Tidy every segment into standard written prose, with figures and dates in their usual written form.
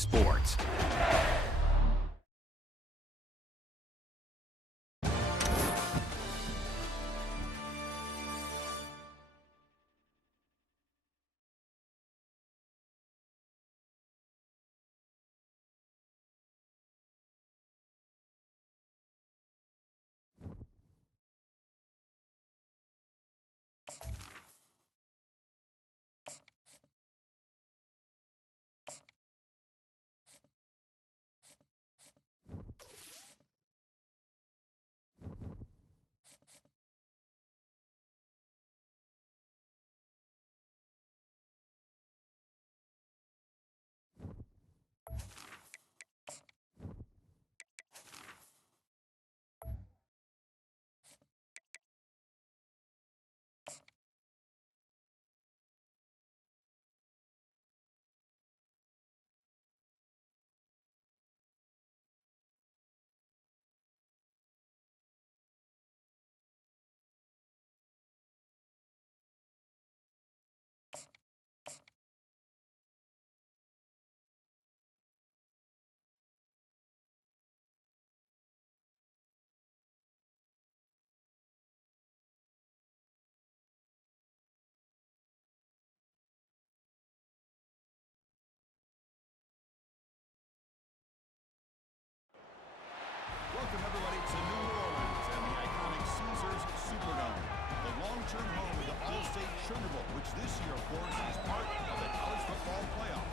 Sports. Welcome, everybody, to New Orleans and the iconic Caesars Superdome, the long-term home of the All-State Sugar Bowl, which this year, of course, is part of the college football playoff.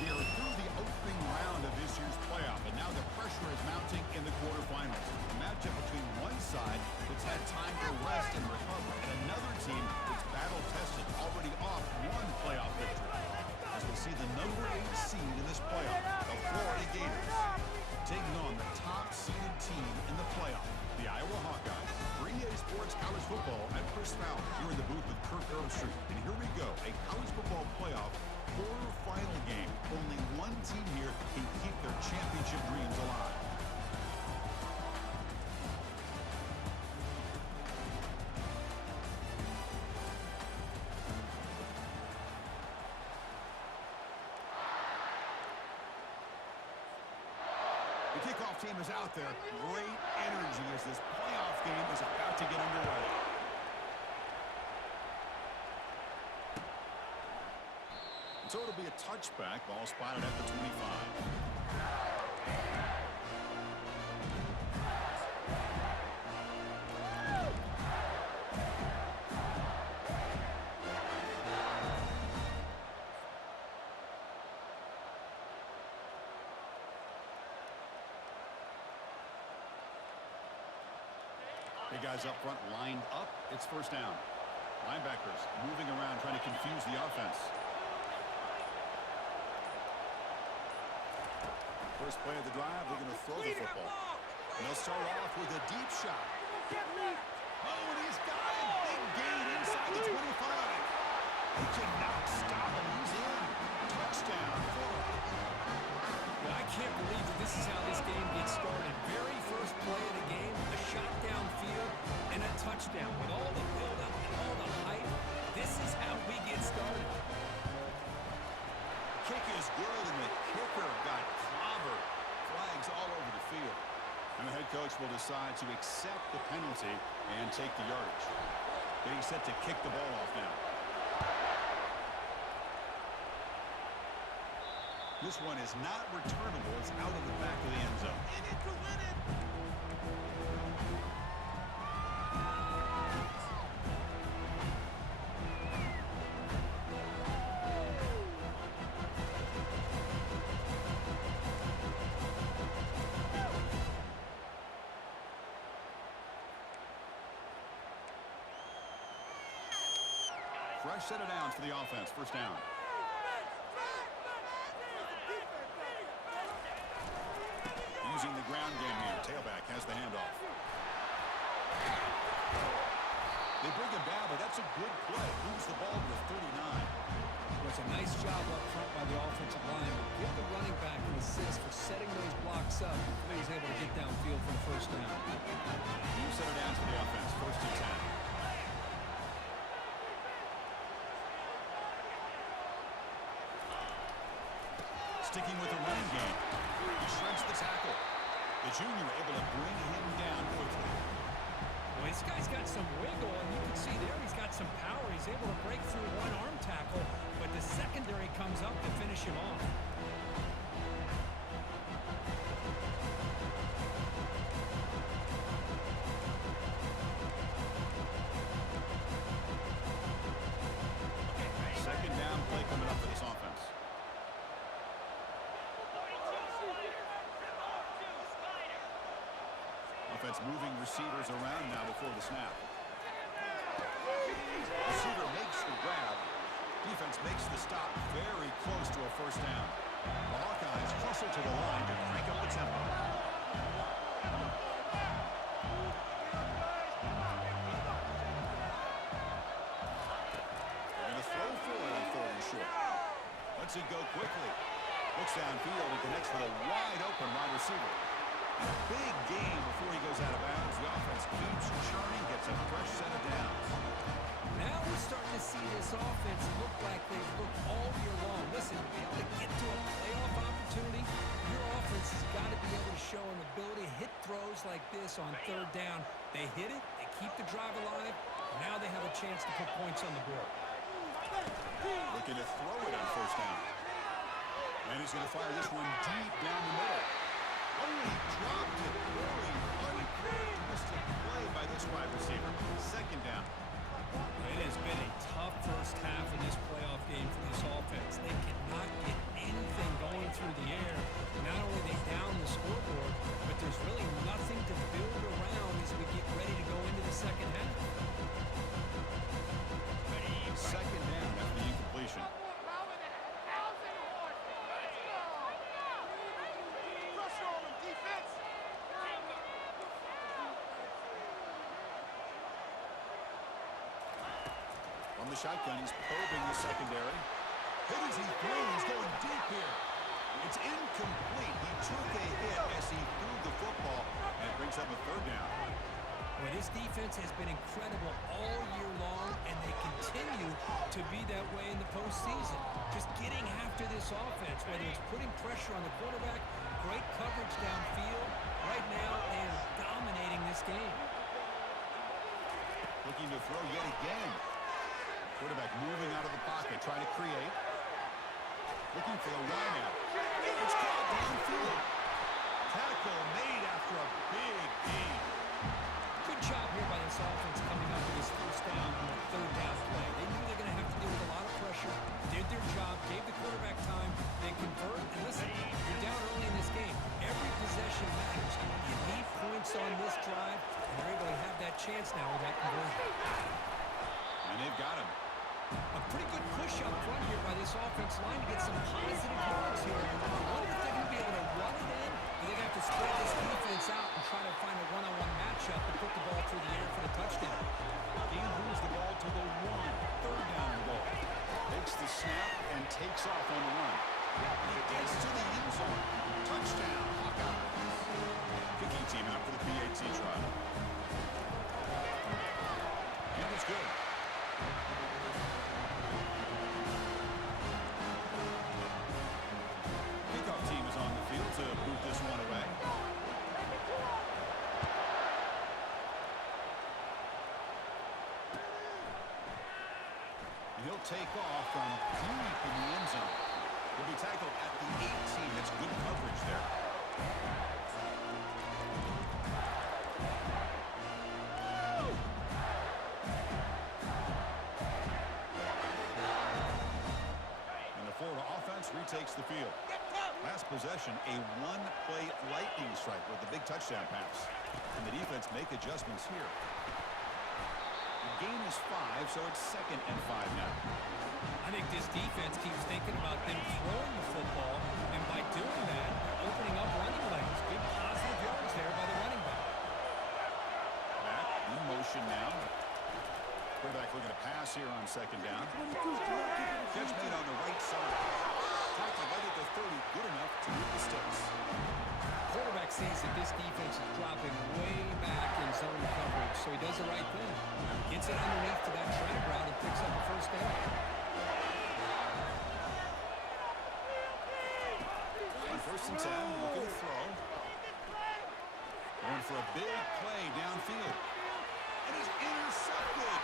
We are through the opening round of this year's playoff, and now the pressure is mounting in the quarterfinals. A matchup between one side that's had time to rest and recover, and another team that's battle-tested, already off one playoff victory. As we see the number 8 seed in this playoff, the Florida Gators, taking on the top-seeded team in the playoff, the Iowa Hawkeyes. For EA Sports College Football, I'm Chris Fowler, here in the booth with Kirk Herbstreit. And here we go, a college football playoff quarterfinal game. Only one team here can keep their championship dreams alive. The kickoff team is out there. Great energy as this playoff game is about to get underway. So it'll be a touchback. Ball spotted at the 25. Big guys up front lined up. It's first down. Linebackers moving around trying to confuse the offense. First play of the drive, they're going to throw the football. And they'll start off with a deep shot. Oh, and he's got it. Big gain inside the 25. He cannot stop him. He's in. Touchdown, Florida. Well, I can't believe that this is how this game gets started. Very first play of the game, a shot downfield, and a touchdown. With all the buildup and all the hype, this is how we get started. Kick is good, and the kicker got clobbered. Flags all over the field. And the head coach will decide to accept the penalty and take the yardage. Getting set to kick the ball off now. This one is not returnable. It's out of the back of the end zone. In it to win it. Fresh set of downs for the offense. First down. Using the ground game here. Tailback has the handoff. They bring him down, but that's a good play. Moves the ball to the 39. It was a nice job up front by the offensive line. But give the running back an assist for setting those blocks up before he was able to get downfield for the first down. New set of downs for the offense. First and 10. Sticking with the running game. He shreds the tackle. The junior able to bring him down quickly. Well, this guy's got some wiggle, and you can see there he's got some power. He's able to break through one arm tackle, but the secondary comes up to finish him off. Second down play coming up for this offense. Offense moving receivers around now before the snap. Receiver makes the grab. Defense makes the stop very close to a first down. The Hawkeyes hustle to the line to crank up the tempo. They're going to throw for it on 4th and short. Lets it go quickly. Looks downfield and connects with a wide open wide receiver. Big gain before he goes out of bounds. The offense keeps churning, gets a fresh set of downs. Now we're starting to see this offense look like they've looked all year long. Listen, to be able to get to a playoff opportunity, your offense has got to be able to show an ability to hit throws like this on 3rd down. They hit it, they keep the drive alive. Now they have a chance to put points on the board. Looking to throw it on 1st down. And he's going to fire this one deep down the middle. Oh, he dropped it. Very uncharacteristic play by this wide receiver. 2nd down. It has been a tough first half in this playoff game for this offense. They cannot get anything going through the air. Not only are they down the scoreboard, but there's really nothing to build around as we get ready to go into the second half. 2nd down after the incompletion. From the shotgun, he's probing the secondary. Hit as he threw. He's going deep here. It's incomplete. He took a hit as he threw the football, and it brings up a 3rd down. Well, this defense has been incredible all year long, and they continue to be that way in the postseason. Just getting after this offense, whether it's putting pressure on the quarterback, great coverage downfield. Right now, they are dominating this game. Looking to throw yet again. Quarterback moving out of the pocket, trying to create. Looking for the wideout. It's caught downfield. Tackle made after a big gain. Good job here by this offense coming up with this 1st down on the 3rd down play. They knew they're going to have to deal with a lot of pressure, did their job, gave the quarterback time, they convert, and listen, you're down early in this game. Every possession matters. You need points on this drive, and they're able to have that chance now with that conversion. And they've got him. A pretty good push up front here by this offense line to get some positive yards here. I wonder if they're going to be able to run it in, or they're going to have to spread this defense out and try to find a one-on-one matchup and put the ball through the air for the touchdown. Gain moves the ball to the 1. 3rd down and goal. Takes the snap and takes off on the run. It gets to the end zone. Touchdown, Hawkeyes. Kicking team out for the PAT trial. And it's good. Kickoff team is on the field to boot this one away. And he'll take off from deep in the end zone. He'll be tackled at the 18. That's good coverage there. And the Florida offense retakes the field. Last possession, a one-play lightning strike with the big touchdown pass. And the defense make adjustments here. The gain is 5, so it's 2nd and 5 now. I think this defense keeps thinking about them throwing the football, and by doing that, they're opening up running lanes. Good positive yards there by the running back. Back in motion now. Quarterback looking to pass here on 2nd down. Catch made on the right side. Tackled right at the 30, good enough to move the sticks. Quarterback sees that this defense is dropping way back in zone coverage, so he does the right thing. Gets it underneath to that drag route and picks up a 1st down. and 10, looking to throw. Going for a big play downfield. And he's intercepted.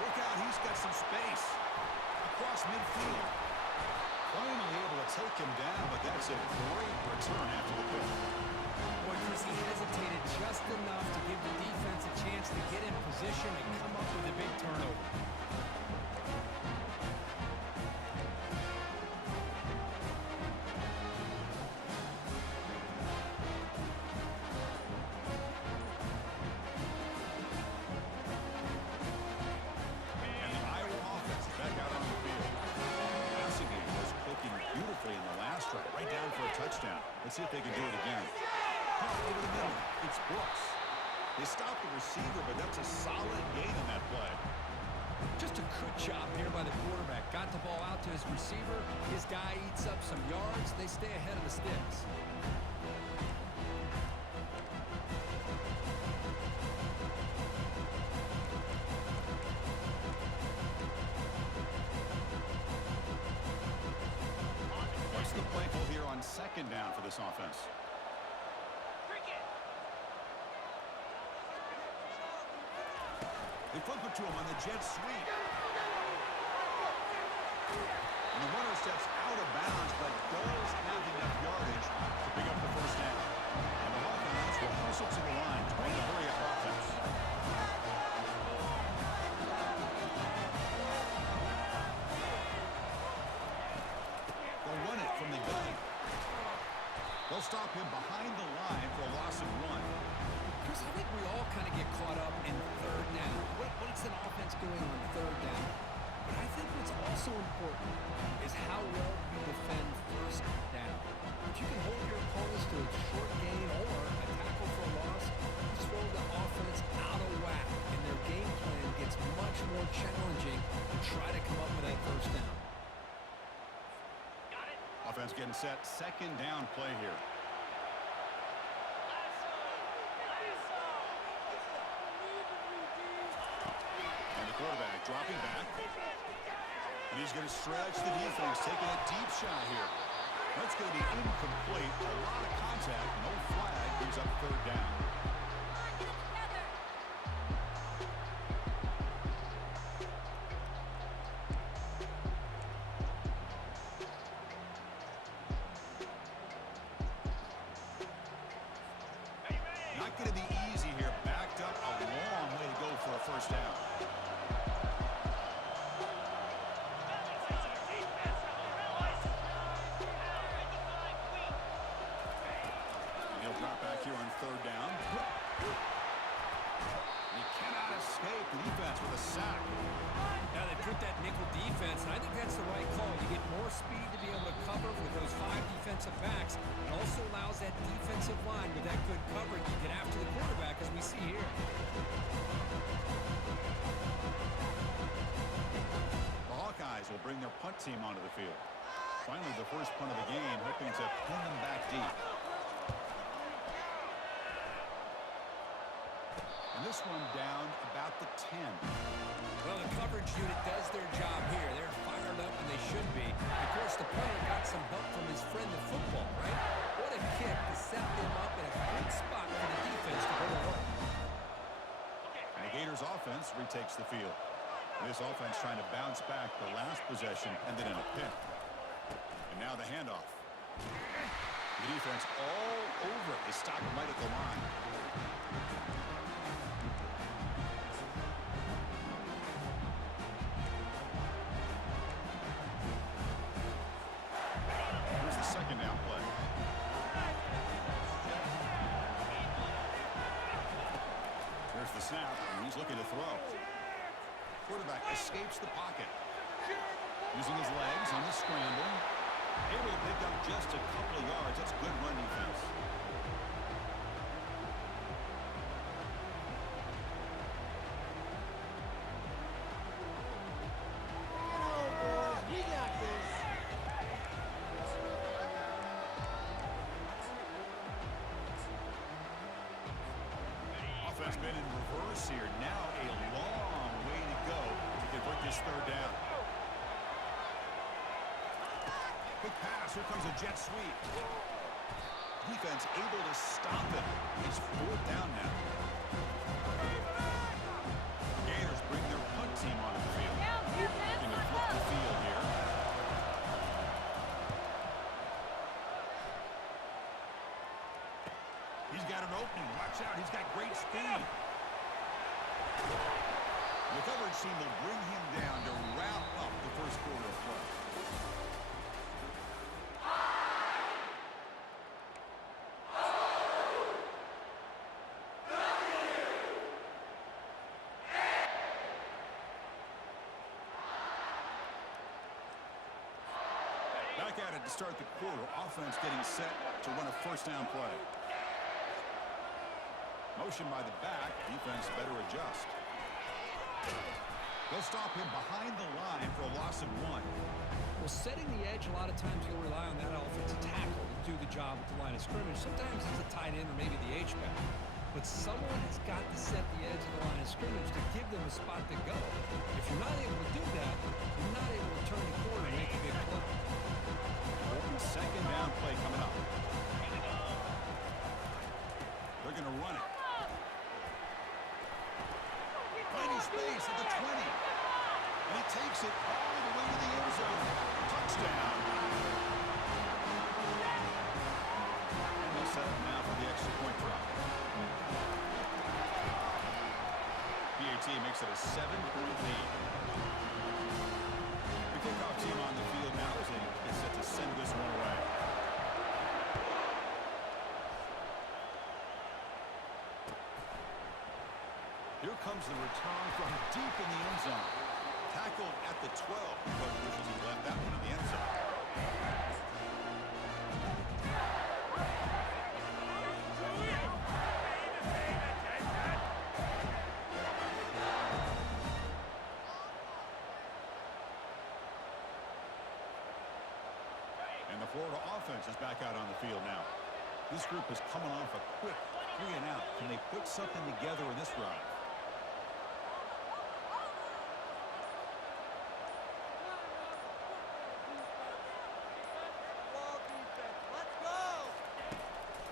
Look out, he's got some space. Across midfield. Finally able to take him down, but that's a great return after the pick. Boy, Chris, he hesitated just enough to give the defense a chance to get in position and come up with a big turnover. And the Iowa offense is back out on the field. Passing game was clicking beautifully in the last drive, right down for a touchdown. Let's see if they can do it again. Over the middle, it's Brooks. They stopped the receiver, but that's a solid gain on that play. Just a good job here by the quarterback. Got the ball out to his receiver. His guy eats up some yards. They stay ahead of the sticks. What's the play call here on second down for this offense? They flip it to him on the jet sweep. And the runner steps out of bounds, but does have enough yardage to pick up the first down. And the Hawkeyes will hustle to the line to bring the hurry-up offense. They'll run it from the gun. They'll stop him behind the line for a loss of 1. Chris, I think we all kind of get caught up in third down. What's an offense doing on third down? But I think what's also important is how well you defend first down. If you can hold your opponents to a short gain or a tackle for a loss, you throw the offense out of whack, and their game plan gets much more challenging to try to come up with that first down. Offense getting set. Second down play here. Quarterback dropping back. And he's going to stretch the defense, taking a deep shot here. That's going to be incomplete. A lot of contact. No flag. Brings up third down. Not going to be easy here. Backed up a long way to go for a first down. Here on third down. He cannot escape the defense with a sack. Now they put that nickel defense, and I think that's the right call. You get more speed to be able to cover with those 5 defensive backs. It also allows that defensive line with that good coverage to get after the quarterback, as we see here. The Hawkeyes will bring their punt team onto the field. Finally, the first punt of the game, hoping to pin them back deep. And this one down about the 10. Well, the coverage unit does their job here. They're fired up, and they should be. Of course, the punter got some help from his friend, the football, right? What a kick to set them up in a good spot for the defense to go to work. And the Gators offense retakes the field. And this offense trying to bounce back. The last possession ended in a pick. And now the handoff. The defense all over it. They stop him right at the line. Second down play. There's the snap, and he's looking to throw. Quarterback escapes the pocket. Using his legs on the scramble. Able to pick up just a couple of yards. That's good run defense. Offense been in reverse here. Now a long way to go to convert this third down. Quick pass. Here comes a jet sweep. Defense able to stop it. It's fourth down now. Gators bring their punt team onto the field. Looking to flip the field here. He's got an opening. Watch out. He's got great speed. The coverage team will bring him down to wrap up the first quarter of play. Back at it to start the quarter. Offense getting set to run a first down play. Motion by the back. Defense better adjust. They'll stop him behind the line for a loss of 1. Well, setting the edge, a lot of times you'll rely on that offensive tackle to do the job at the line of scrimmage. Sometimes it's a tight end or maybe the H-back. But someone has got to set the edge of the line of scrimmage to give them a spot to go. If you're not able to do that, you're not able to turn the corner and make a big play. Second down play coming up. They're going to run it. Finding space at the 20. And he takes it all the way to the end zone. Touchdown. And they'll set up now for the extra point drop. PAT makes it a 7-point lead. The kickoff team on the field now is set to send this one away. Here comes the return from deep in the end zone. Tackled at the 12. Coach wishes he left that one in the end zone. And the Florida offense is back out on the field now. This group is coming off a quick 3-and-out. Can they put something together in this drive?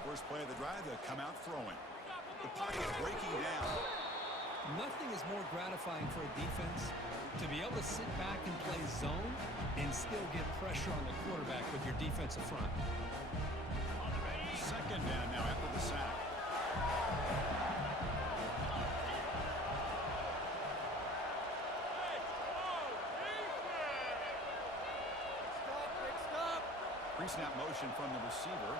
First play of the drive, they'll come out throwing. The pocket breaking down. Nothing is more gratifying for a defense to be able to sit back and play zone and still get pressure on the quarterback with your defensive front. Second down now after the sack. Pre-snap motion from the receiver.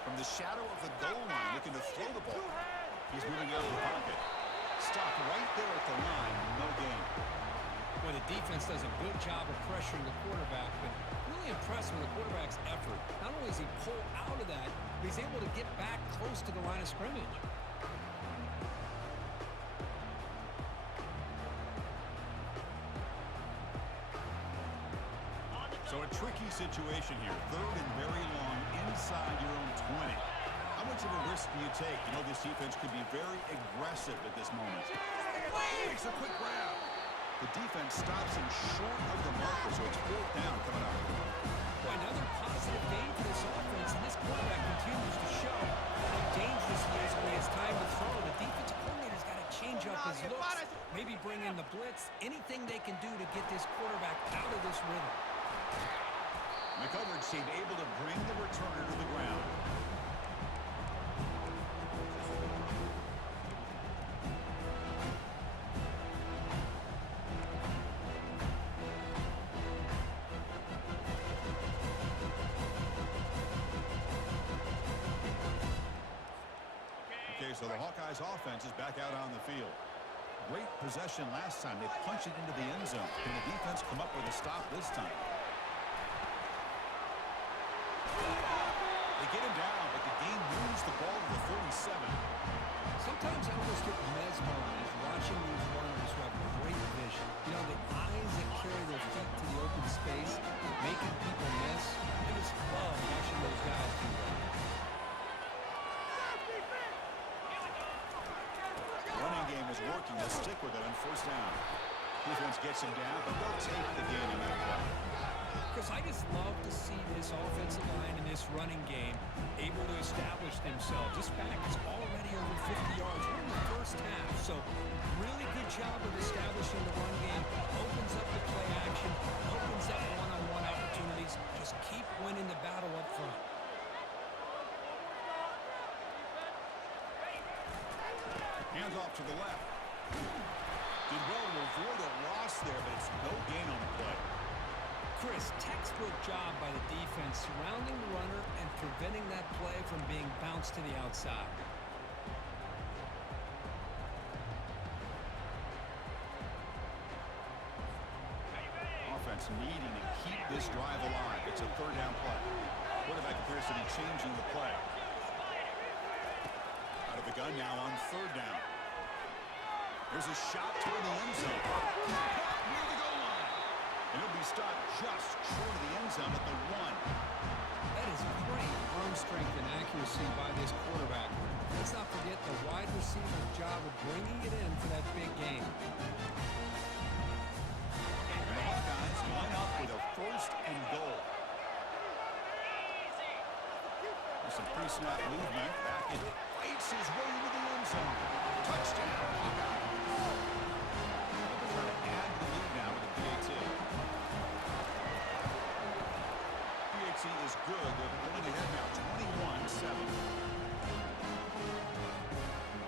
From the shadow of the goal line, looking to throw the ball. He's moving out of the pocket. Stopped right there at the line. No gain. Well, the defense does a good job of pressuring the quarterback, but really impressed with the quarterback's effort. Not only is he pulled out of that, but he's able to get back close to the line of scrimmage. So a tricky situation here. Third and very long inside your own 20. How much of a risk do you take? You know, this defense could be very aggressive at this moment. Makes a quick grab. The defense stops him short of the marker, so it's fourth down coming up. Well, another positive gain for this offense, and this quarterback continues to show how dangerous he is when he has time to throw. The defensive coordinator's got to change up his looks, maybe bring in the blitz, anything they can do to get this quarterback out of this rhythm. The coverage team able to bring the returner to the ground. Okay, so the Hawkeyes offense is back out on the field. Great possession last time. They punched it into the end zone. Can the defense come up with a stop this time? They get him down, but the game moves the ball to the 37. Sometimes I almost get mesmerized watching these runners who have great vision. You know, the eyes that carry their feet to the open space, making people miss. I just love watching those guys do that. Running game is working. They'll stick with it on first down. Defense gets him down, but they'll take the gain in that play. Because I just love to see this offensive line and this running game able to establish themselves. This back is already over 50 yards. We're in the first half, so really good job of establishing the run game. Opens up the play action, opens up one-on-one opportunities. Just keep winning the battle up front. Hands off to the left. Did well to avoid a loss there, but it's no gain on the play. Chris, textbook job by the defense surrounding the runner and preventing that play from being bounced to the outside. Offense needing to keep this drive alive. It's a third down play. Quarterback appears to be changing the play. Out of the gun now on third down. There's a shot toward the end zone. Caught near the goal line. And he'll be stopped just short of the end zone at the 1. That is great arm strength and accuracy by this quarterback. Let's not forget the wide receiver's job of bringing it in for that big game. And the Hawkeyes line up with a first and goal. There's some pre-snap movement. Back and fights his way into the end zone. Touchdown, Hawkeyes. They're trying to add to the lead now with a PAT. PAT is good. They're pulling ahead now, 21-7.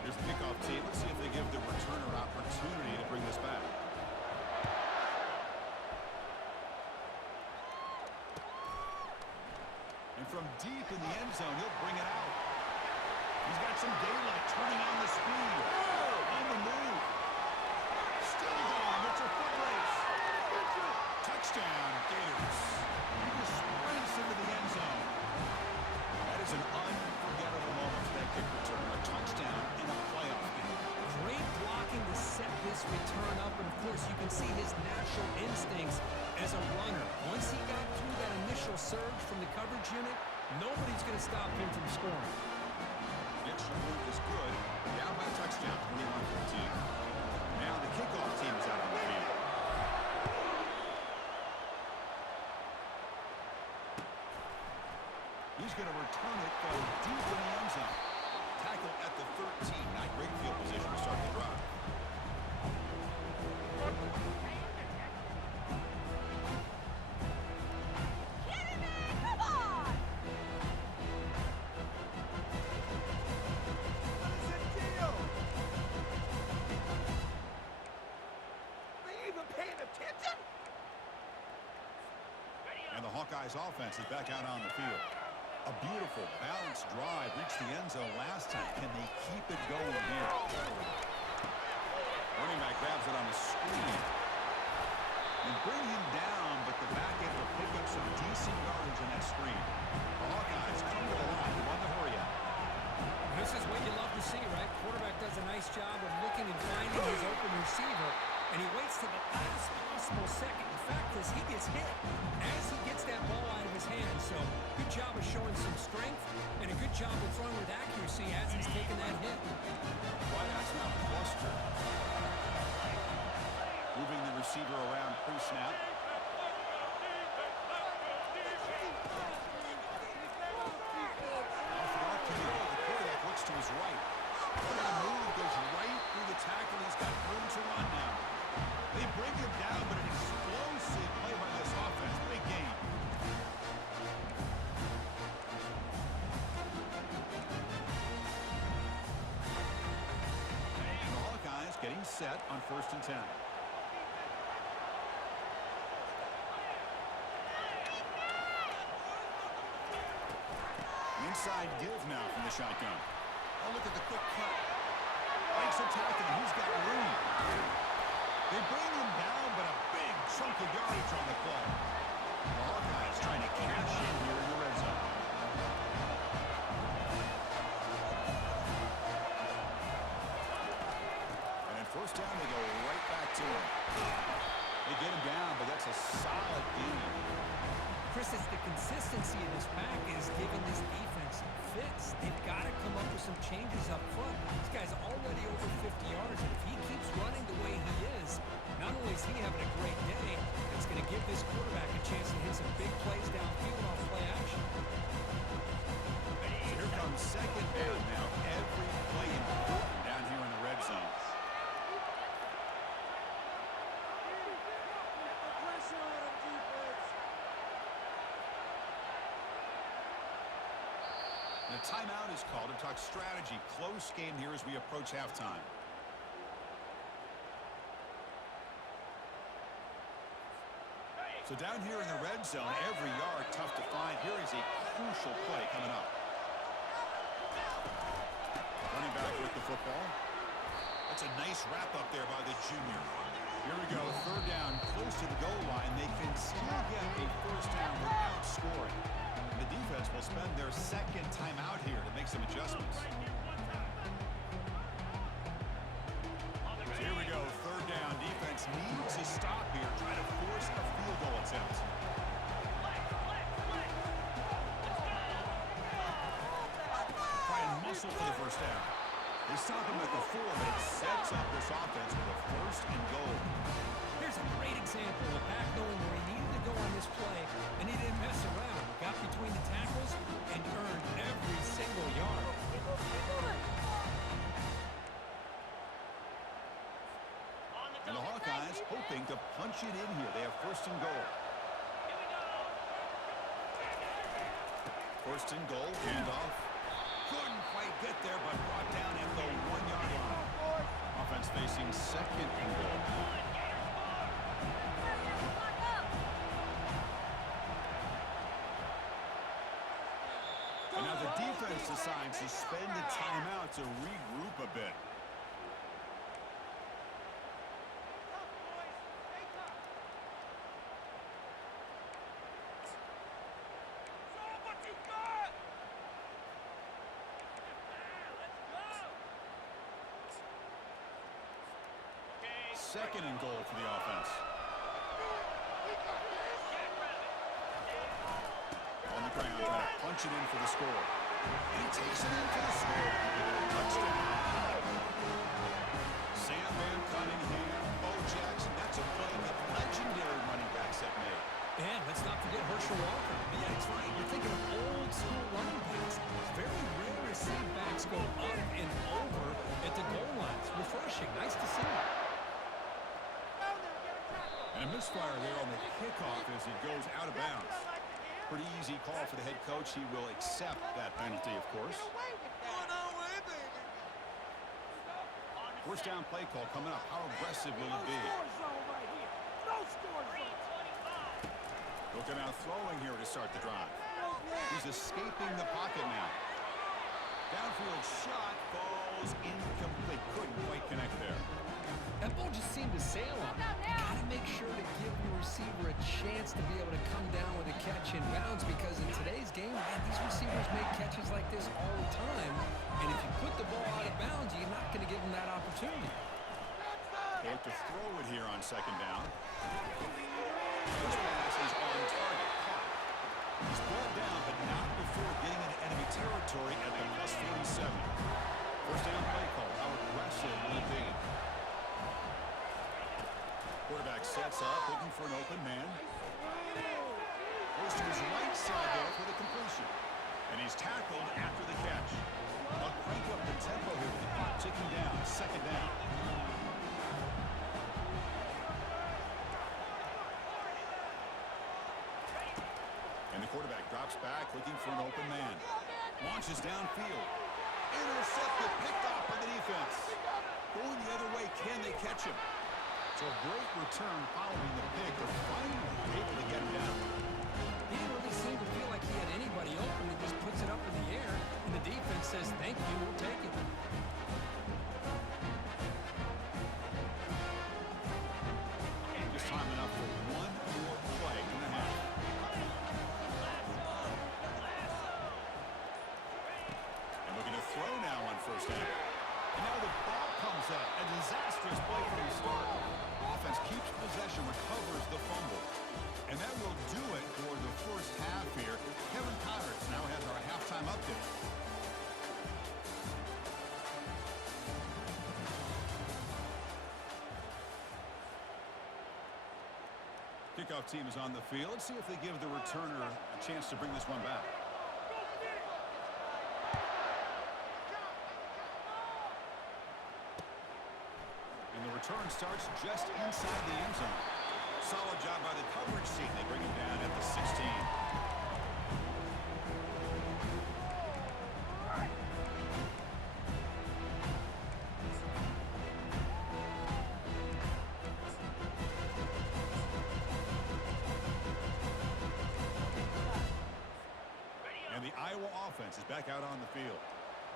Here's the kickoff team. Let's see if they give the returner opportunity to bring this back. And from deep in the end zone, he'll bring it out. He's got some daylight, turning on the speed. On the move. Still going. It's a foot race. Touchdown, Gators. He just sprints into the end zone. That is an unforgettable moment for that kick return. A touchdown in a playoff game. Great blocking to set this return up, and of course you can see his natural instincts as a runner. Once he got through that initial surge from the coverage unit, nobody's going to stop him from scoring. The extra move is good. Down by a touchdown, 21-14. Now the kickoff team is out on the field. He's going to return it from deep in the end zone. Tackle at the 13. Not great field position to start the drive. And the Hawkeyes offense is back out on the field. A beautiful, balanced drive reached the end zone last time. Can they keep it going here? Running back grabs it on the screen. And bring him down, but the back end will pick up some decent yardage in that screen. The Hawkeyes come to the line. They want to hurry up. This is what you love to see, right? Quarterback does a nice job of looking and finding his open receiver, and he waits to the last possible second. The fact is, he gets hit as he gets that ball out of his hand. So, good job of showing some strength, and a good job of throwing with accuracy as he's taking that hit. Wideouts now clustered. Moving the receiver around pre-snap. To his right. The move goes right through the tackle. He's got room to run now. They bring him down, but an explosive play by this offense. Big game. And the Hawkeyes getting set on 1st and 10. Inside give now from the shotgun. Oh, look at the quick cut. Breaks a tackle, and he's got room. They bring him down, but a big chunk of yardage on the play. The Hawkeyes trying to cash in here in the red zone. And at 1st down, they go right back to him. They get him down, but that's a solid game. Chris, it's the consistency of this pack is giving this defense fits. They've got to come up with some changes up front. This guy's already over 50 yards, and if he keeps running the way he is, not only is he having a great day, it's going to give this quarterback a chance to hit some timeout is called to talk strategy. Close game here as we approach halftime. So down here in the red zone, every yard tough to find. Here is a crucial play coming up. Running back with the football. That's a nice wrap up there by the junior. Here we go, third down, close to the goal line. They can still get a first down without scoring. The defense will spend their second time out here to make some adjustments. So here we go, third down. Defense needs a stop here, trying to force a field goal attempt. Try and muscle for the first down. They stop him at the 4, but it sets up this offense with a first and goal. Here's a great example of back knowing where he needed to go on this play, and he didn't mess around. Got between the tackles and earned every single yard. And the Hawkeyes hoping to punch it in here. They have first and goal. First and goal, handoff. Couldn't quite get there, but brought down at the 1-yard line. Offense facing second and goal. And now the defense decides to spend the timeout to regroup a bit. Second and goal for the offense. On the ground, trying to punch it in for the score. And he takes it in for the score. Touchdown. Sam Van Cunningham, Bo Jackson. That's a play that legendary running backs have made. And let's not forget Herschel Walker. Yeah, that's right. You're thinking of old school running backs. It's very rare to see backs go up and over at the goal lines. Refreshing. Nice to see. And a misfire there on the kickoff as it goes out of bounds. Pretty easy call for the head coach. He will accept that penalty, of course. First down play call coming up. How aggressive will it be? Looking out throwing here to start the drive. He's escaping the pocket now. Downfield shot falls incomplete. Couldn't quite connect there. That ball just seemed to sail on him. You got to make sure to give your receiver a chance to be able to come down with a catch in bounds, because in today's game, man, these receivers make catches like this all the time. And if you put the ball out of bounds, you're not going to give them that opportunity. They have to throw it here on second down. This pass is on target. Caught. He's brought down, but not before getting into enemy territory at the plus 47. First down play call. How aggressive will it be? Quarterback sets up, looking for an open man. Goes to his right side there for the completion. And he's tackled after the catch. They'll crank up the tempo here with the clock ticking down. Second down. And the quarterback drops back, looking for an open man. Launches downfield. Intercepted, picked off by the defense. Going the other way, can they catch him? So a great return following the pick. They're finally able to get him down. He didn't really seem to feel like he had anybody open. He just puts it up in the air, and the defense says, thank you, we'll take it. Just time enough for one more play in the half. And looking to throw now on first down. And now the ball comes up. A disastrous play from the start. Offense keeps possession, recovers the fumble. And that will do it for the first half here. Kevin Connerts now has our halftime update. Kickoff team is on the field. Let's see if they give the returner a chance to bring this one back. And the return starts just inside the end zone. Solid job by the coverage team. They bring him down at the 16. offense is back out on the field.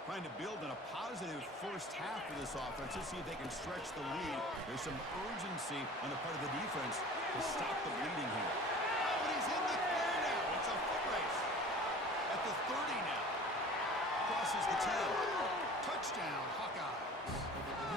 Trying to build in a positive first half for this offense. Let's see if they can stretch the lead. There's some urgency on the part of the defense to stop the bleeding here. Oh, and he's in the clear now. It's a foot race. At the 30 now. Crosses the 10. Touchdown, Hawkeyes.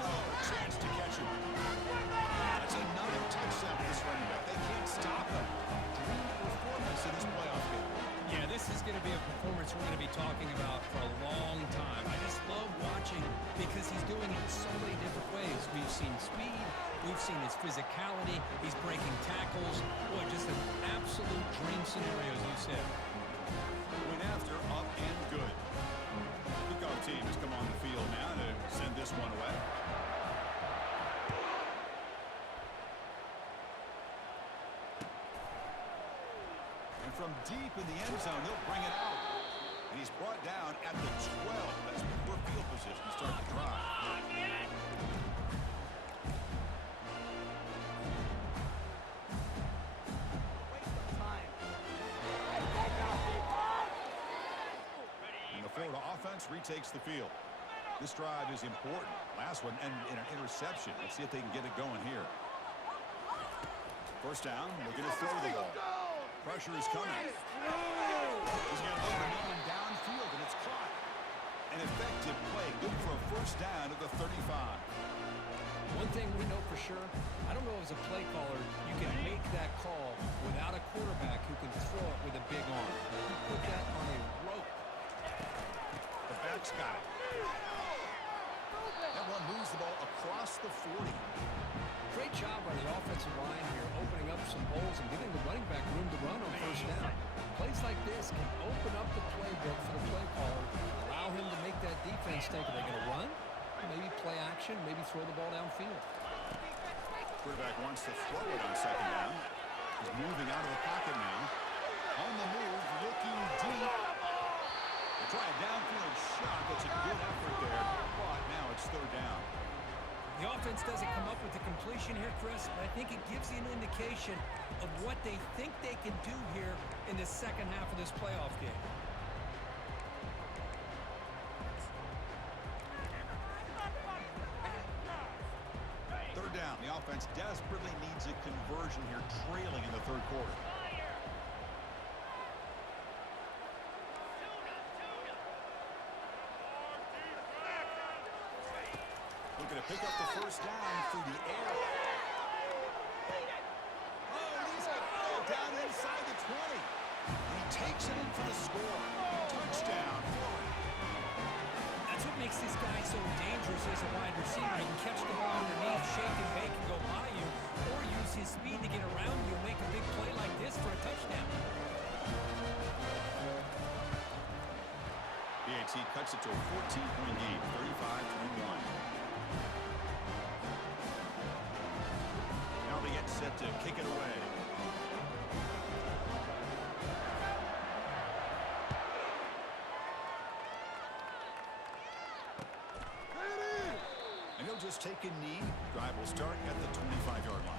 No chance to catch him. That's another touchdown for this running back. They can't stop him. Dream performance in this playoff game. Yeah, this is going to be a performance we're going to be talking about for a long time. I just love watching because he's doing it in so many different ways. We've seen speed. We've seen his physicality. He's breaking tackles. Boy, just an absolute dream scenario, as you said. Went after, up and good. Kickoff team has come on the field now to send this one away. And from deep in the end zone, they'll bring it out. And he's brought down at the 12. That's poor field position to start the drive. And the Florida offense retakes the field. This drive is important. Last one and an interception. Let's see if they can get it going here. First down, looking to throw the ball. Pressure is coming. He's going to load the man downfield, and it's caught. An effective play. Good for a first down at the 35. One thing we know for sure, I don't know as a play caller, you can make that call without a quarterback who can throw it with a big arm. He put that on a rope. The back's got it. That one moves the ball across the 40. Great job by the offensive line here, opening up some holes and giving the running back room to run on first down. Plays like this can open up the playbook for the play caller, allow him to make that defense think, are they going to run? Maybe play action, maybe throw the ball downfield. Quarterback wants to throw it on second down. He's moving out of the pocket now. On the move, looking deep. They try a downfield shot. That's a good effort there, but now it's third down. The offense doesn't come up with the completion here, Chris, but I think it gives you an indication of what they think they can do here in the second half of this playoff game. Third down. The offense desperately needs a conversion here, trailing in the third quarter. Looking to pick up the first down through the air. Oh, he's down inside the 20. And he takes it in for the score. Touchdown, Florida. That's what makes this guy so dangerous as a wide receiver. He can catch the ball underneath, shake and bake and go by you, or use his speed to get around you and make a big play like this for a touchdown. BAT cuts it to a 14-point game, 35-21. Now they get set to kick it away. And he'll just take a knee. Drive will start at the 25-yard line.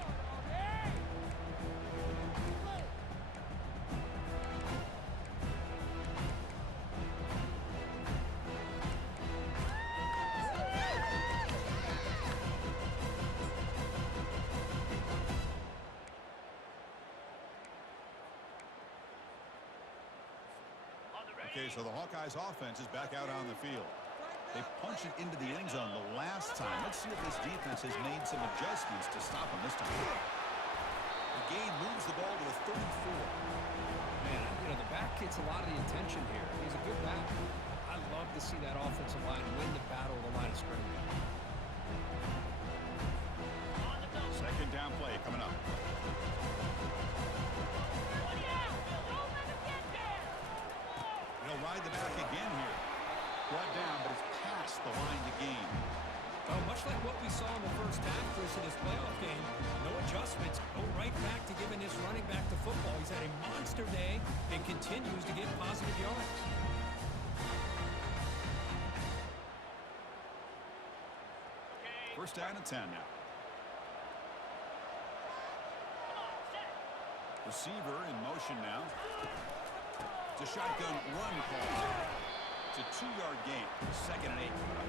Okay, so the Hawkeyes offense is back out on the field. They punched it into the end zone the last time. Let's see if this defense has made some adjustments to stop them this time. The game moves the ball to the 34. Man, the back gets a lot of the attention here. He's a good back. I love to see that offensive line win the battle of the line of scrimmage. Second down play coming up. He'll ride the back again here. Brought down, but it's past the line to gain. Well, much like what we saw in the first half, Chris, of this playoff game, no adjustments, go right back to giving this running back the football. He's had a monster day and continues to get positive yards. First down and 10 now. Receiver in motion now. It's a shotgun run call. a 2-yard gain. 2nd and 8 coming up.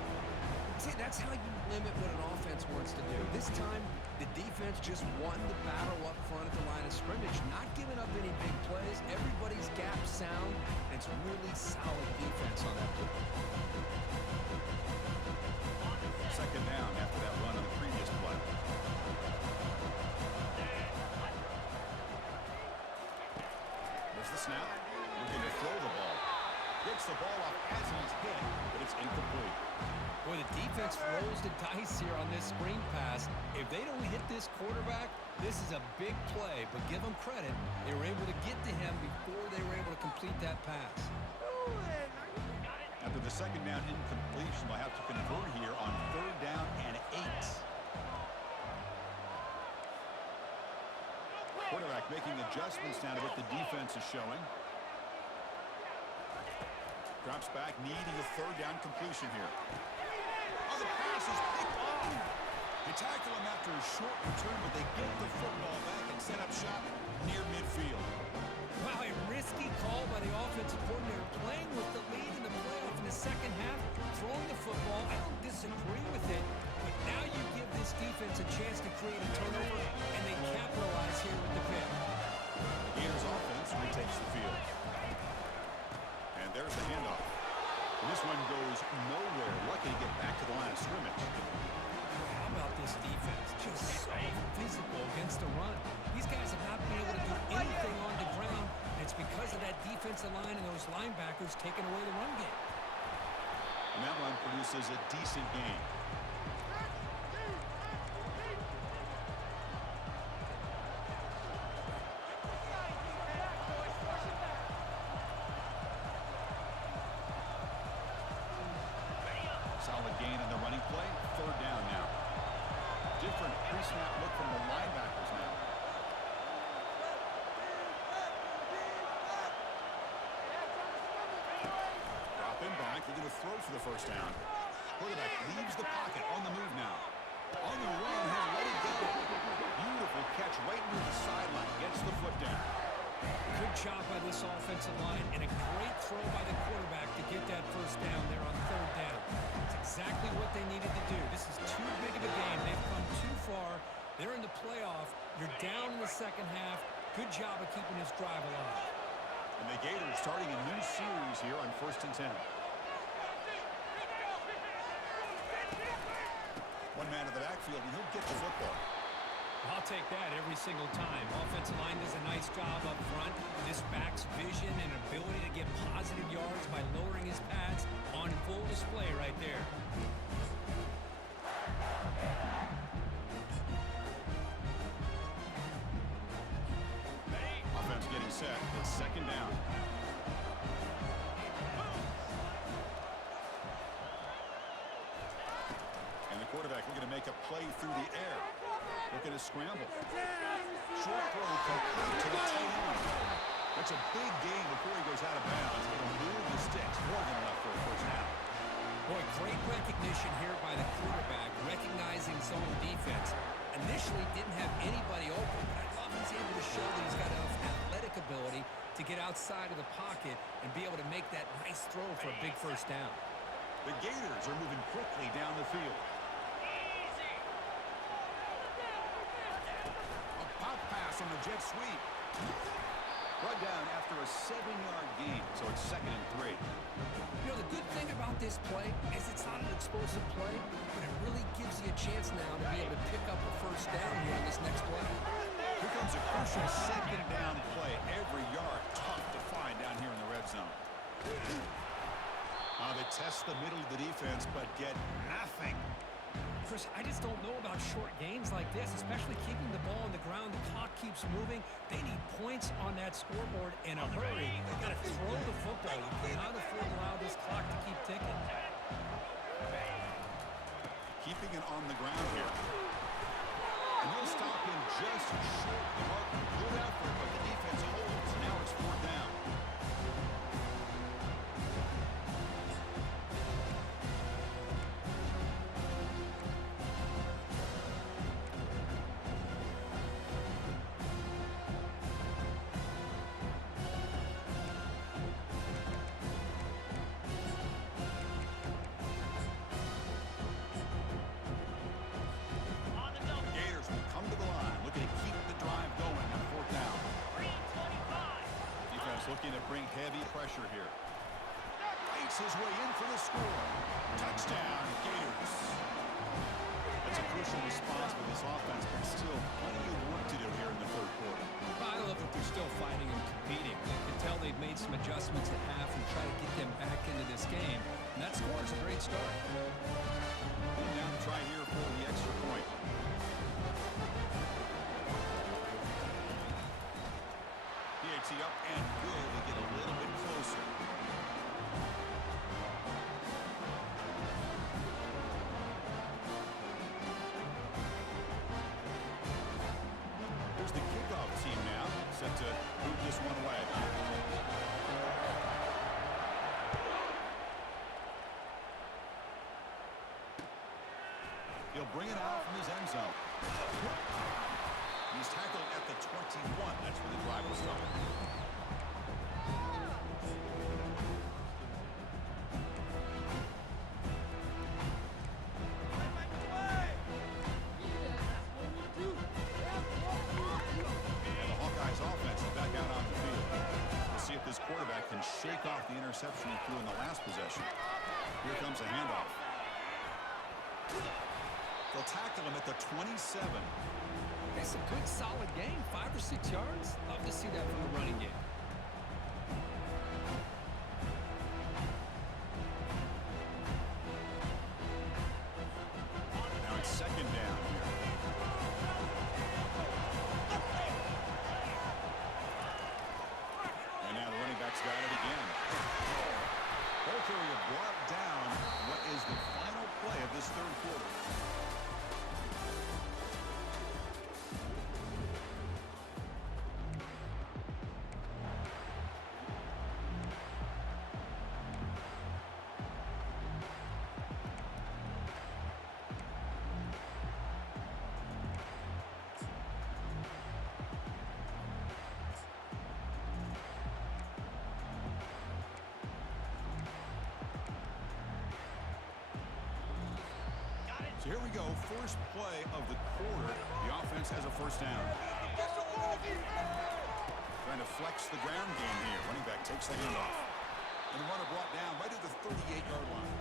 See, that's how you limit what an offense wants to do. This time, the defense just won the battle up front at the line of scrimmage, not giving up any big plays. Everybody's gap sound, and it's really solid defense on that play. 2nd down after that run on the previous play. There's the snap. Looking to throw the ball. Gets the ball off as he's hit, but it's incomplete. Boy, the defense rolls the dice here on this screen pass. If they don't hit this quarterback, this is a big play. But give them credit. They were able to get to him before they were able to complete that pass. After the 2nd down incompletion, they'll have to convert here on 3rd down and 8. Quarterback making adjustments now to what the defense is showing. Drops back, needing a 3rd down completion here. Oh, the pass is picked off. They tackle him after a short return, but they get the football back and set up shop near midfield. Wow, a risky call by the offensive coordinator, playing with the lead in the playoff in the 2nd half, throwing the football. I don't disagree with it, but now you give this defense a chance to create a turnover, and they capitalize here with the pick. The Gators offense retakes the field. And there's the handoff. And this one goes nowhere. Lucky to get back to the line of scrimmage. How about this defense? Just so physical against the run. These guys have not been able to do anything on the ground. And it's because of that defensive line and those linebackers taking away the run game. And that run produces a decent gain. Solid gain on the running play. 3rd down now. Different pre-snap look from the linebackers now. Dropping back. They're going to throw for the 1st down. Quarterback leaves the pocket on the move now. On the run, he'll let it go. Beautiful catch right near the sideline. Gets the foot down. Good job by this offensive line, and a great throw by the quarterback to get that 1st down there on 3rd down. It's exactly what they needed to do. This is too big of a game. They've come too far. They're in the playoff. You're down in the 2nd half. Good job of keeping this drive alive. And the Gators starting a new series here on 1st and 10. One man in the backfield, and he'll get the football. I'll take that every single time. Offensive line does a nice job up front. This back's vision and ability to get positive yards by lowering his pads on full display right there. Offense getting set. It's 2nd down. And the quarterback looking to make a play through the air. Looking to scramble. Short throw complete to the tight end. That's a big gain before he goes out of bounds. It'll move the sticks. More than enough for a 1st down. Boy, great recognition here by the quarterback, recognizing zone defense. Initially didn't have anybody open, but I thought he's able to show that he's got enough athletic ability to get outside of the pocket and be able to make that nice throw for a big 1st down. The Gators are moving quickly down the field. A pop pass on the jet sweep. Brought down after a 7-yard gain, so it's 2nd and 3. You know, the good thing about this play is it's not an explosive play, but it really gives you a chance now to be able to pick up a 1st down here on this next play. Here comes a crucial 2nd down play. Every yard tough to find down here in the red zone. They test the middle of the defense, but get nothing. Chris, I just don't know about short gains like this, especially keeping the ball on the ground. The clock keeps moving. They need points on that scoreboard in a hurry. They got to throw the football. You cannot afford to allow this clock to keep ticking. Keeping it on the ground here. And they'll stop him just short of the mark. Good effort, but the defense holds. Now it's 4th down. looking to bring heavy pressure here. Fights his way in for the score. Touchdown, Gators. That's a crucial response for this offense, but still plenty of work to do here in the third quarter. I love that they're still fighting and competing. You can tell they've made some adjustments at half and try to get them back into this game. And that score is a great start. And now try here for the extra point. PAT up and good to get a little bit closer. Here's the kickoff team now, set to move this one away. He'll bring it out from his end zone. He's tackled at the 21. That's where the drive will start. Quarterback can shake off the interception he threw in the last possession. Here comes a handoff. They'll tackle him at the 27. It's a good, solid game. 5 or 6 yards. Love to see that from the running game. Now it's second down here. Got it again. Bolter brought down what is the final play of this third quarter. So here we go, first play of the quarter. The offense has a first down. Trying to flex the ground game here. Running back takes the handoff. And the runner brought down right at the 38-yard line.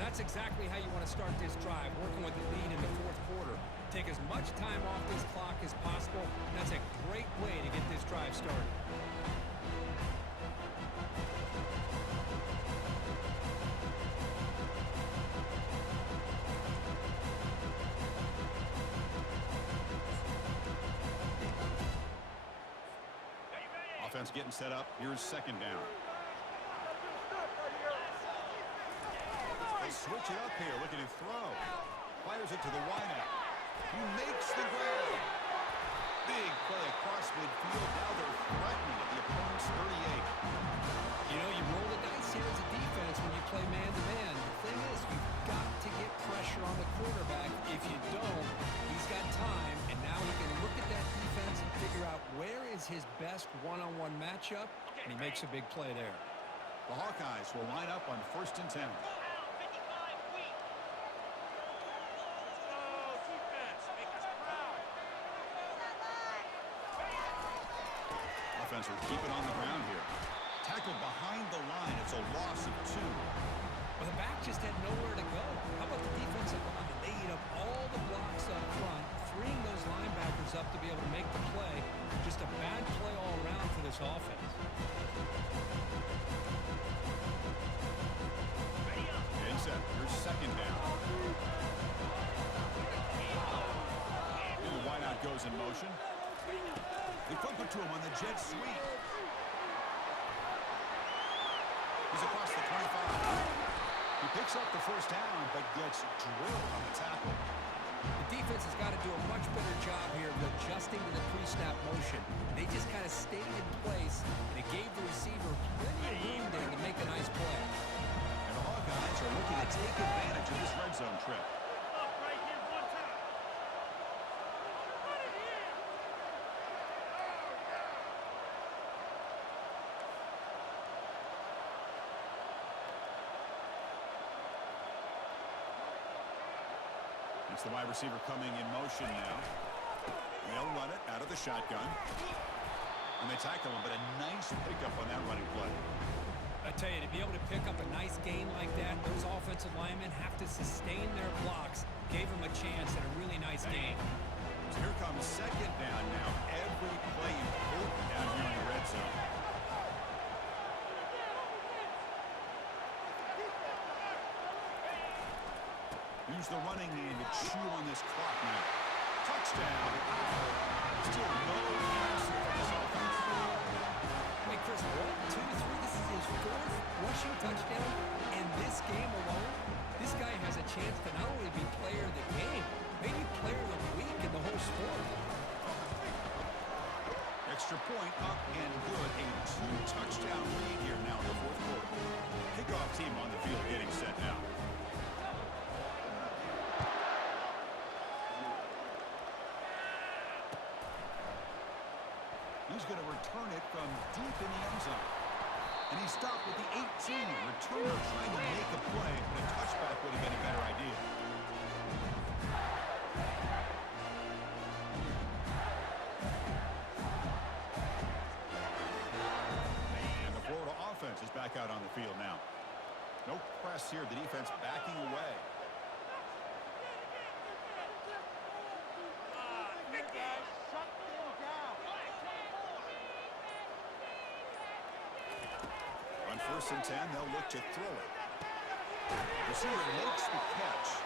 That's exactly how you want to start this drive, working with the lead in the fourth quarter. Take as much time off this clock as possible. That's a great way to get this drive started. Offense getting set up. Here's second down. They switch it up here, looking to throw. Fires it to the wideout. He makes the grab. Big play across midfield. Now they're threatening at the opponent's 38. You know, you roll the dice here as a defense when you play man-to-man. The thing is, you've got to get pressure on the quarterback. If you don't, he's got time, and now he can look at that defense and figure out where is his best one-on-one matchup, and he makes a big play there. The Hawkeyes will line up on 1st and 10. Offense will keep it on the ground here. Tackled behind the line. It's a loss of 2. Well, the back just had nowhere to go. How about the defensive line? They eat up all the blocks up front, freeing those linebackers up to be able to make the play. Just a bad play all around for this offense. Getting set. Here's second down. And the wideout goes in motion. They flip it to him on the jet sweep. He's across the 25. He picks up the first down, but gets drilled on the tackle. The defense has got to do a much better job here of adjusting to the pre-snap motion. They just kind of stayed in place, and it gave the receiver plenty of room there to make a nice play. And the Hawkeyes are looking to take advantage of this red zone trip. It's the wide receiver coming in motion now. They'll run it out of the shotgun. And they to tackle him, but a nice pickup on that running play. I tell you, to be able to pick up a nice gain like that, those offensive linemen have to sustain their blocks. Gave him a chance and a really nice gain. So here comes second down now. Every play important down here in the red zone. Use the running game to chew on this clock now. Touchdown. Still no answer for this offense. Hey, Chris, 1, 2, 3. This is his fourth rushing touchdown. And this game alone, this guy has a chance to not only be player of the game, maybe player of the week in the whole sport. Extra point up and good. A 2-touchdown lead here now in the fourth quarter. Kickoff team on the field getting set now. He's going to return it from deep in the end zone. And he stopped with the 18. Returner trying to make a play, but a touchback would have been a better idea. And the Florida offense is back out on the field now. No press here. The defense backing away. On 1st and 10, they'll look to throw it. Receiver makes the catch.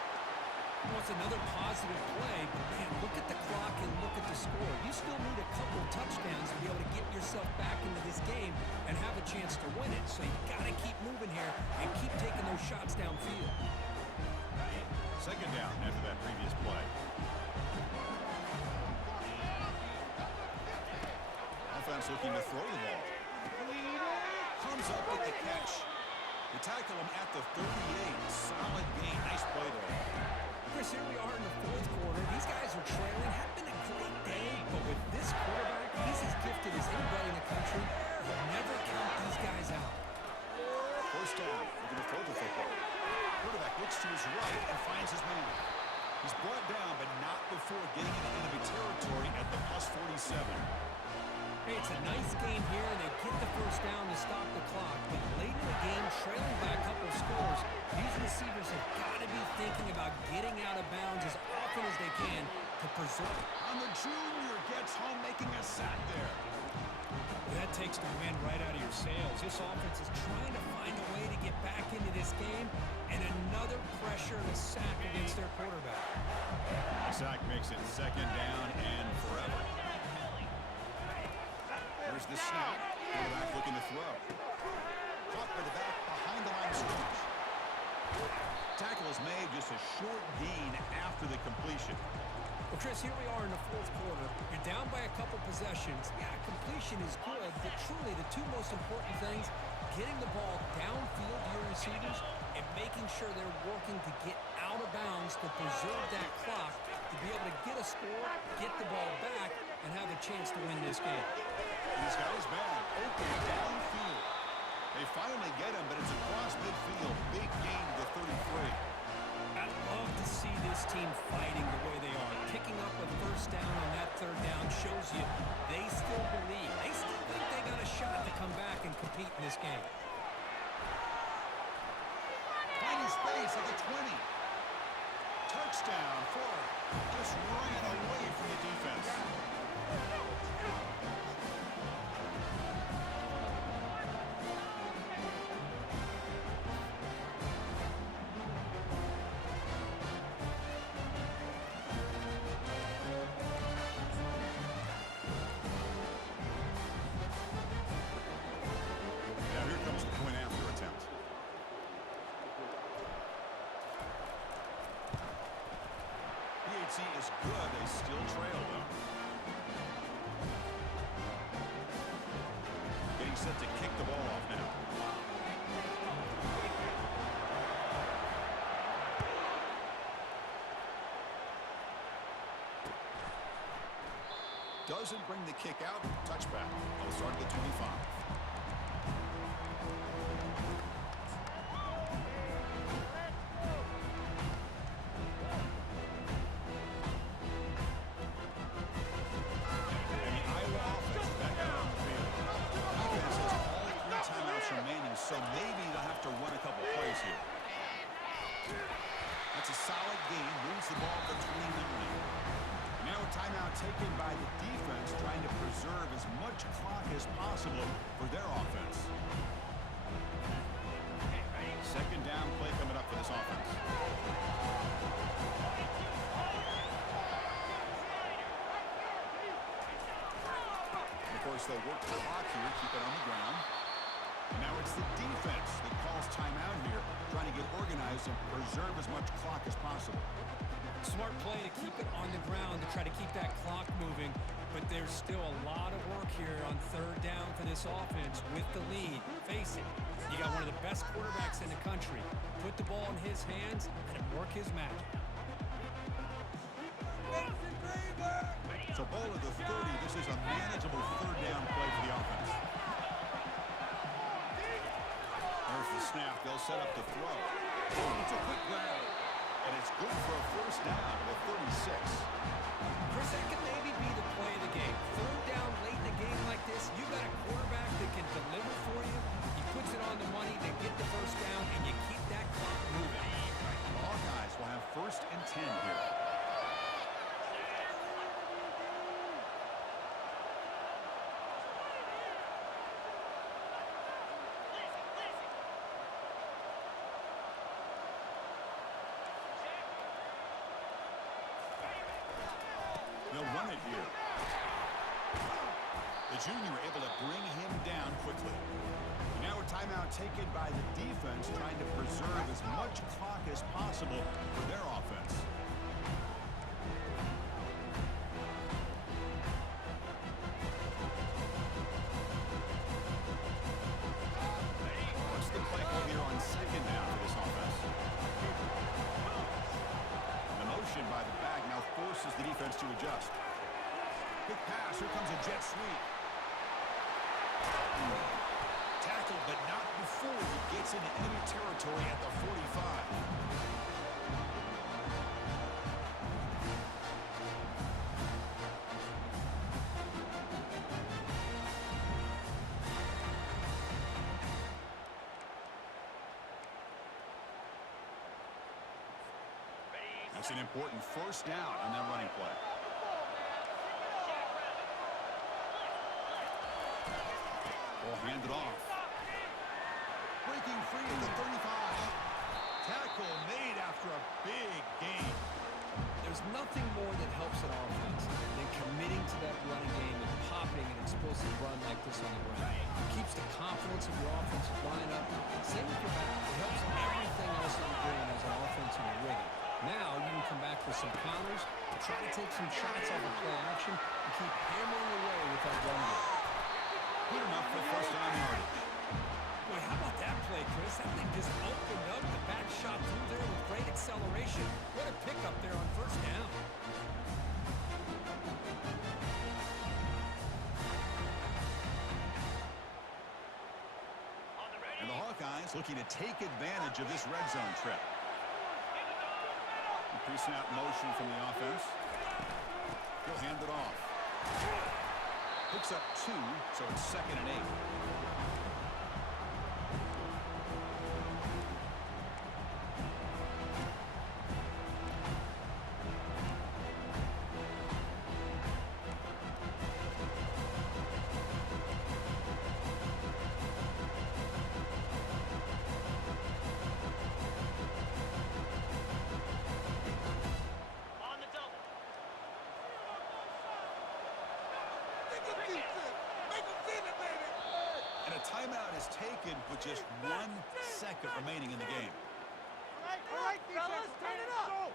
Well, it's another positive play, but man, look at the clock and look at the score. You still need a couple touchdowns to be able to get yourself back into this game and have a chance to win it. So you got to keep moving here and keep taking those shots downfield. Second down after that previous play. Offense looking to throw the ball. Comes up with the catch. They tackle him at the 38. Solid gain. Nice play there. Chris, here we are in the fourth quarter. These guys are trailing. Have been a great day, but with this quarterback, he's as gifted as anybody in the country. You'll never count these guys out. First down. Looking to throw the football. Quarterback looks to his right and finds his man. He's brought down, but not before getting into enemy territory at the +47. Hey, it's a nice game here, and they get the first down to stop the clock. But late in the game, trailing by a couple scores, these receivers have got to be thinking about getting out of bounds as often as they can to preserve. On the junior gets home, making a sack there. Well, that takes the wind right out of your sails. This offense is trying to find a way to get back into this game, and another pressure and a sack against their quarterback. The sack makes it second down and forever. Here's the snap. Quarterback looking to throw. Caught by the back behind the line of scrimmage. Tackle is made, just a short gain after the completion. Well, Chris, here we are in the fourth quarter. You're down by a couple possessions. Yeah, completion is good, but truly the two most important things, getting the ball downfield to your receivers and making sure they're working to get out of bounds to preserve that clock to be able to get a score, get the ball back, and have a chance to win this game. These guys back, open downfield. They finally get him, but it's across midfield. Big gain to the 33. I'd love to see this team fighting the way they are. Picking up a first down on that third down shows you they still believe. They still think they got a shot to come back and compete in this game. Finding space at the 20. Touchdown, Florida. Just ran away from the defense. Now here comes the point after attempt. PHC is good. They still trail, though. Getting set to kick the ball off now. Doesn't bring the kick out. Touchback. They'll start at the 25. And the Iowa offense is back out on the field. as possible for their offense. Second down play coming up for this offense. And of course, they'll work the clock here, keep it on the ground. Now it's the defense that calls timeout here, trying to get organized and preserve as much clock as possible. Smart play to keep it on the ground to try to keep that clock moving, but there's still a lot of work here on third down for this offense with the lead. Face it, you got one of the best quarterbacks in the country. Put the ball in his hands and work his magic. So ball at the 30. This is a manageable third down play for the offense. There's the snap. They'll set up the throw. It's a quick grab. And it's good for a first down at the 36. Chris, that could maybe be the play of the game. Third down late in a game like this, you got a quarterback that can deliver for you. He puts it on the money, they get the first down, and you keep that clock moving. The Hawkeyes will have 1st and 10 here. They'll run it here. The junior able to bring him down quickly. Now a timeout taken by the defense, trying to preserve as much clock as possible for their offense. What's the play call here on second down for this offense? The motion by the back now forces the defense to adjust. Quick pass. Here comes a jet sweep. Tackled, but not before he gets into enemy territory at the 45. That's an important first down on that running play. Ball handed off. Breaking free at the 35. Tackle made after a big gain. There's nothing more that helps an offense than committing to that running game and popping an explosive run like this on the ground. It keeps the confidence of your offensive line up. Same with your back. It helps everything else that you're doing as an offense in your rigging. Now you can come back with some counters, try to take some shots off of play action, and keep hammering away with that run game. Good enough for first down yardage. Boy, how about that play, Chris? That thing just opened up. The back shot through there with great acceleration. What a pickup there on first down. And the Hawkeyes looking to take advantage of this red zone trip. Pre-snap motion from the offense. He'll hand it off. Picks up 2, so it's 2nd and 8. And a timeout is taken with just 1 second remaining in the game. All right, fellas, turn it up.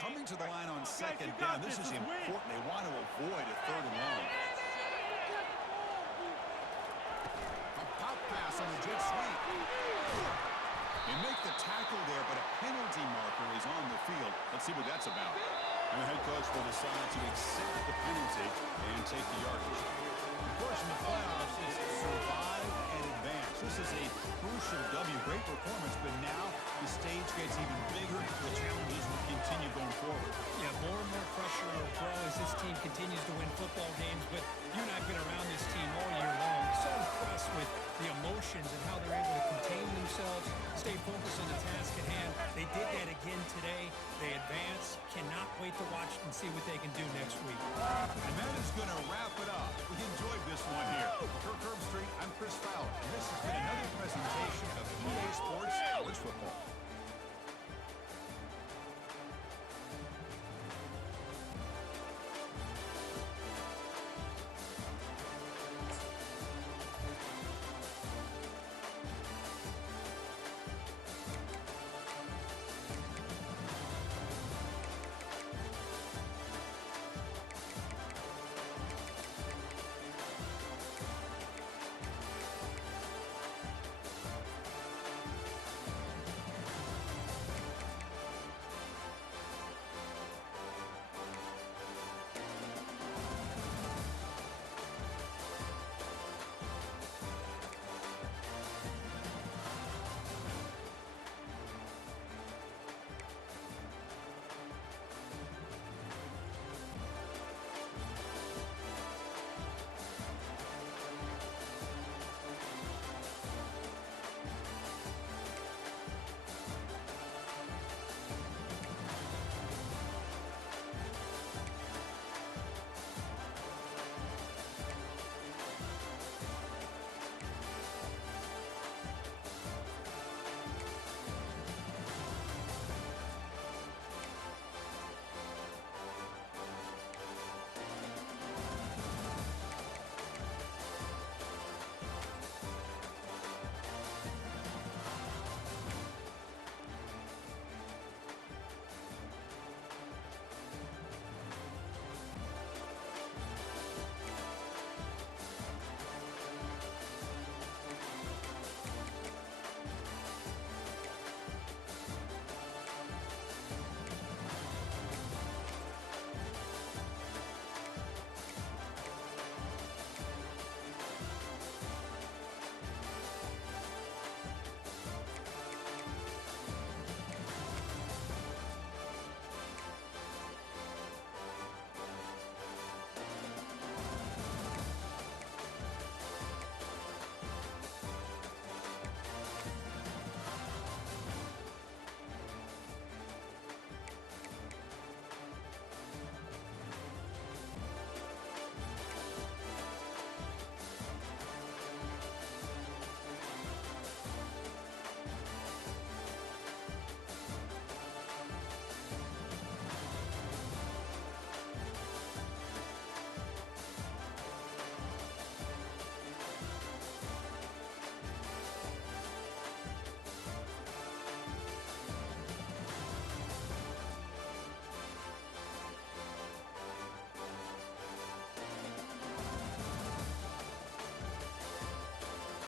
Coming to the line on second down, this is important. They want to avoid a 3rd and long. A pop pass on the jet sweep. They make the tackle there, but a penalty marker is on the field. Let's see what that's about. And the head coach will decide to accept the penalty and take the yardage. Of course, in the playoffs, is survive and advance. This is a crucial W. Great performance, but now the stage gets even bigger. The challenges will continue going forward. Yeah, more and more pressure will grow as this team continues to win football games, but you and I have been around this team all year long. So impressed with the emotions and how they're able to contain themselves, stay focused on the task at hand. They did that again today. They advance. Cannot wait to watch and see what they can do next week. And that is going to wrap it up. We enjoyed this one here. For Kirk Herbstreit, I'm Chris Fowler, and this has been another presentation of EA Sports College Football.